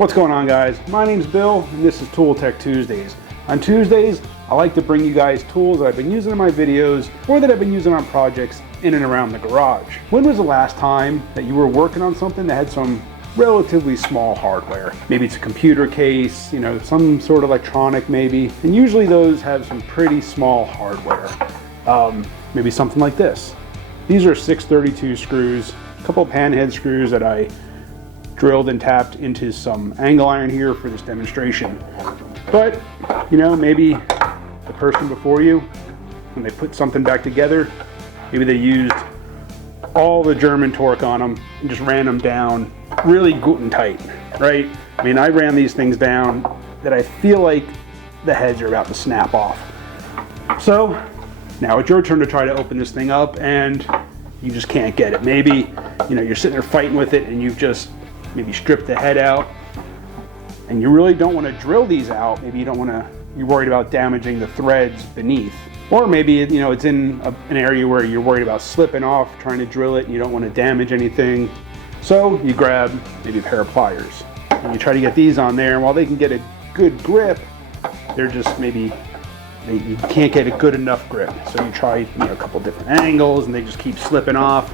What's going on, guys? My name's Bill and this is Tool Tech Tuesdays. On Tuesdays, I like to bring you guys tools that I've been using in my videos or that I've been using on projects in and around the garage. When was the last time that you were working on something that had some relatively small hardware? Maybe it's a computer case, some sort of electronic maybe. And usually those have some pretty small hardware. Maybe something like this. These are 632 screws, a couple of panhead screws that I drilled and tapped into some angle iron here for this demonstration. But, maybe the person before you, when they put something back together, maybe they used all the German torque on them and just ran them down really good and tight, right? I mean, I ran these things down that I feel like the heads are about to snap off. So now it's your turn to try to open this thing up and you just can't get it. Maybe, you're sitting there fighting with it and you've just maybe stripped the head out and you really don't want to drill these out. Maybe you're worried about damaging the threads beneath. Or maybe, it's in an area where you're worried about slipping off, trying to drill it and you don't want to damage anything. So you grab maybe a pair of pliers and you try to get these on there, and while they can get a good grip, they're just you can't get a good enough grip. So you try a couple different angles and they just keep slipping off.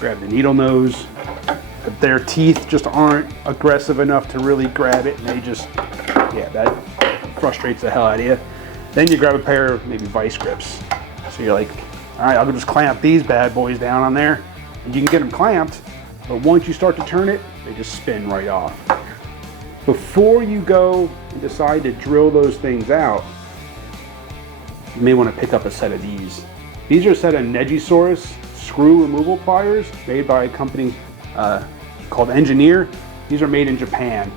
Grab the needle nose. But their teeth just aren't aggressive enough to really grab it, and they just, that frustrates the hell out of you. Then you grab a pair of maybe vice grips. So you're like, all right, I'll just clamp these bad boys down on there. And you can get them clamped, but once you start to turn it, they just spin right off. Before you go and decide to drill those things out, you may want to pick up a set of these. These are a set of Neji-Saurus Screw Removal Pliers made by a company called Engineer. These are made in Japan.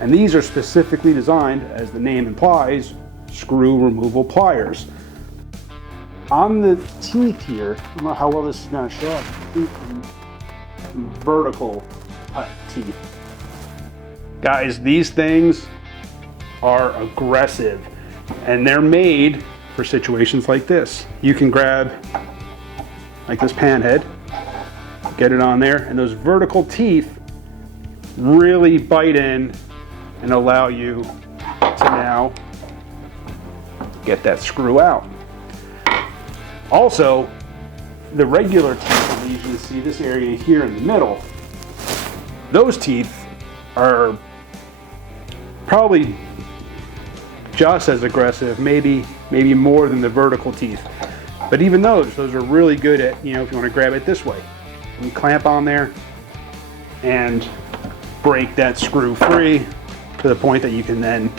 And these are specifically designed, as the name implies, screw removal pliers. On the teeth here, I don't know how well this is going to show up, vertical teeth. Guys, these things are aggressive and they're made for situations like this. You can grab like this pan head, get it on there, and those vertical teeth really bite in and allow you to now get that screw out. Also, the regular teeth on these, you see this area here in the middle, those teeth are probably just as aggressive, maybe more than the vertical teeth. But even those are really good at, if you want to grab it this way. You clamp on there and break that screw free to the point that you can then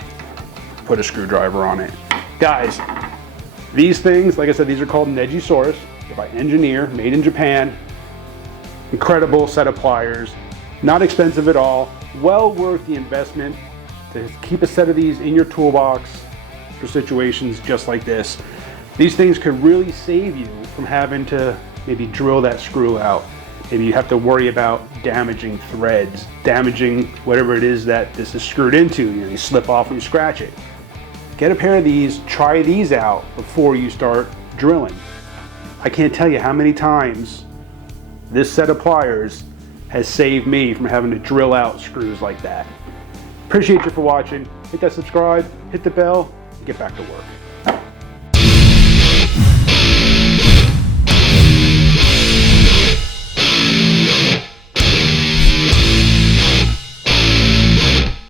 put a screwdriver on it. Guys, these things, like I said, these are called Neji-Saurus. They're by Engineer, made in Japan. Incredible set of pliers. Not expensive at all. Well worth the investment to keep a set of these in your toolbox for situations just like this. These things could really save you from having to maybe drill that screw out. Maybe you have to worry about damaging threads, damaging whatever it is that this is screwed into. You slip off and you scratch it. Get a pair of these, try these out before you start drilling. I can't tell you how many times this set of pliers has saved me from having to drill out screws like that. Appreciate you for watching. Hit that subscribe, hit the bell, and get back to work.